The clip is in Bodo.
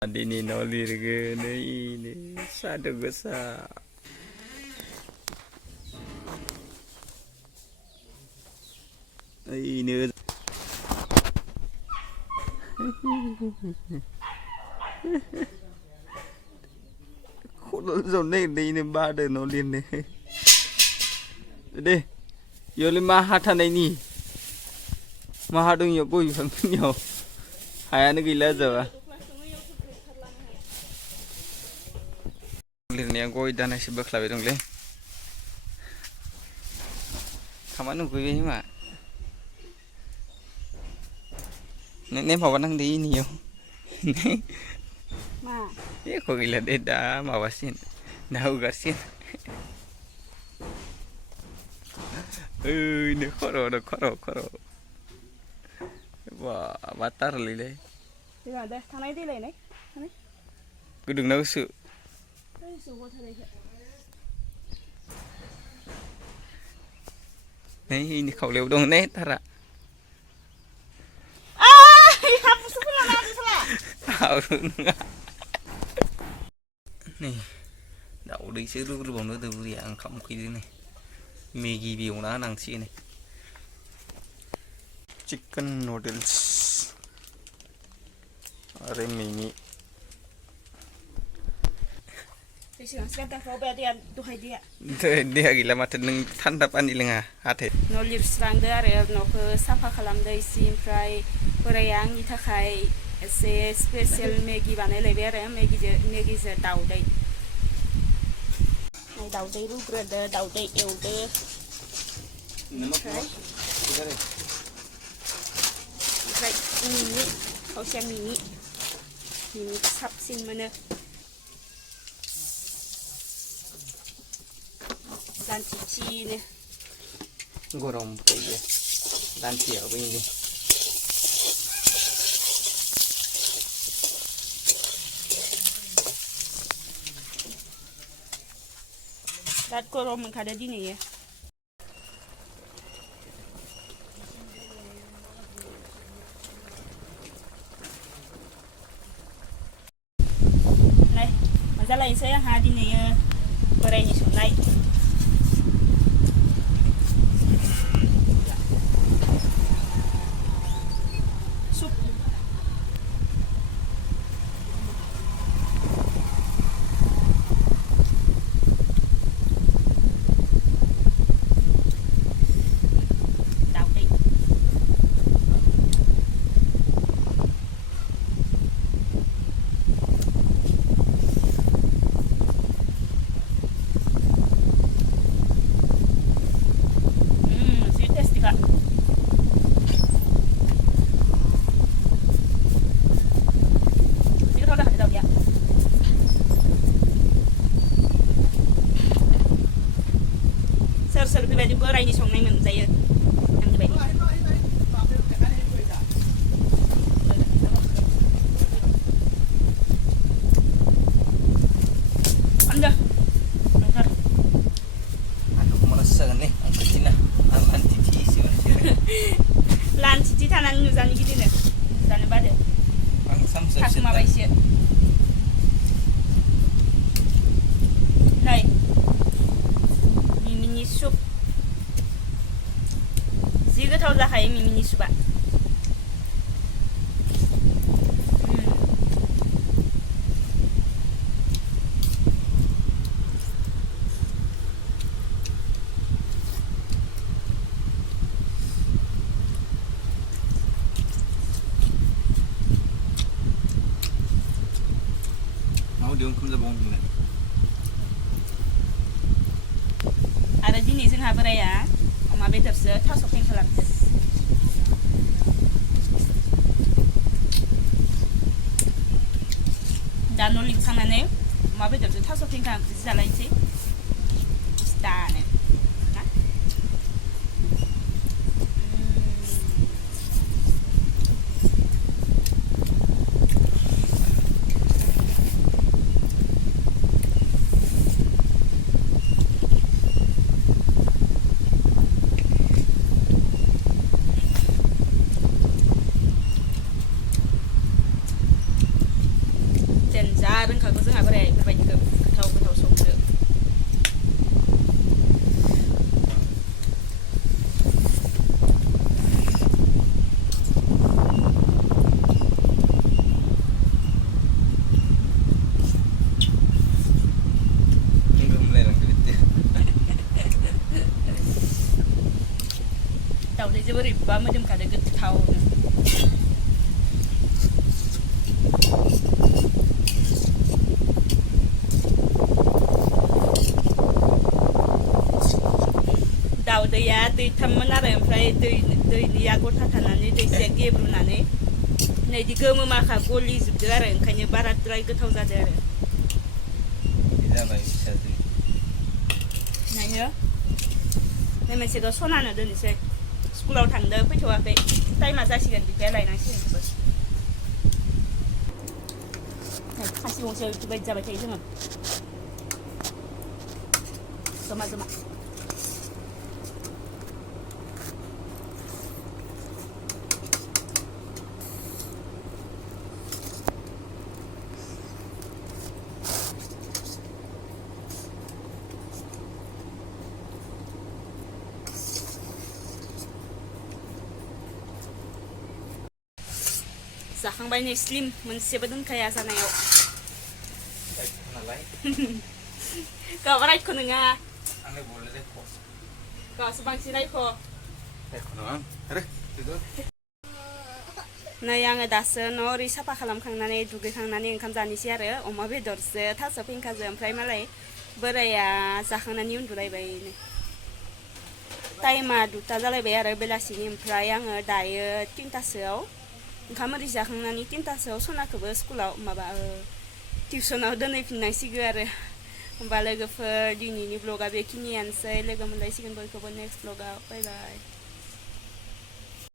Dini noli regene ini sadu gesa. Ini khổ rồi này đi nên ba đời nó liền này đây giờ lên ma hát thằng này nè ma hát đừng nhiều bôi phần nhiều hai anh cái lá giờ liền này coi đàn này sẽ bớt lại đồng lên không ăn được cái gì mà nên họ vẫn đang đi nhiều ya kok gila deda mawasin nahu gasin ini koro wah batar lile đi rồi đây thằng này đi lên đấy thằng này cứ đừng nấu sự này ini khẩu liều đông nét thà này đậu đi xíu rú bông nữa từ vừa ăn không khi này Maggi biểu nó năng xí này chicken noodles are mini dia gila mata neng thandap ani lenga hate no lip strang de are no ko safa खालामदो इसे ओमफ्राय बोराया आंनि थाखाय एसे स्पेशल मेगि बानायलायबाय आरो मेगिजों दाउदै दाउदै रुग्रोदो दाउदै एवदो ओमफ्राय मिनि खावसेया मिनि साबसिन मोनो दानथिथिनो गरम फैयो दानथियावबो इनो biराद गरम मोनखादो दिनैयो नै मोनजालायनोसै आंहा दिनैयो बोरायनि संनाय soal pribadi बोरायनि संनाय मोनजायो आंनि बायदि anda bentar aku merasakan nih aku cina aman titi sih lan titi tanan nuzani gidine zani bade ang samsung takma baisi nay 미미니 숲 지금 더 자하이 미미니 숲아 mau dia kum zabong ni आरो दिनै जोंहा बोराया अमा बेदरसो थास' फें खालामदो दा न' लिरखांनानै अमा बेदरजों थास' फेंखा ओंख्रि जालायनोसै दानो ना जेन जा रोंखागौ जोंहा बोराय बेफोरबायदिखौ गोथाव गोथाव संनो दाउदैजों बोरैबा मोदोमखादो गोथावनो दाउदैया दैथाममोन आरो ओमफ्राय दैनिया गथा थानानै दैया गेब्रुनानै नैदि गोमो माखा गलिजोबदो आरो ओंखायनो बाराद्राय गोथाव जादो आरो जाबाय फिसाजो नायो बे मोनसेखौ सनानो दोननोसै स्कुलाव थांदो फैथ'वाखै टाइमा जासिगोन बिफाया लायनांसिगोन खासि गंसेयाव बेबायदि जाबाय थायो जोङो जमा जमा जाखांबाय नै स्लिम मोनसेबो दोनखाया जानायाव गावबा रायख' नङा गावसो बांसिन रायख' नै आङो दासो न' ओरै साफा खालामखांनानै दुगैखांनानै ओंखाम जानोसै आरो अमा बेदरजों थास' फेंखाजों ओमफ्राय मालाय बोराया जाखांनानै उन्दुलायबाय टाइमा 2टा जालायबाय आरो बेलासिनि ओमफ्राय आङो दायो 3टासोआव ओंखाम ओरै जाखांनानै 3टासोआव सनाखौबो स्कुलाव माबा टिउसनाव दोनहैफिननांसिगौ आरो होमबा लोगोफोर दिनैनि ब्लगा बेखिनियानोसै लोगो मोनलायसिगोन बयखौबो नेक्स्ट ब्लगाव बाय बाय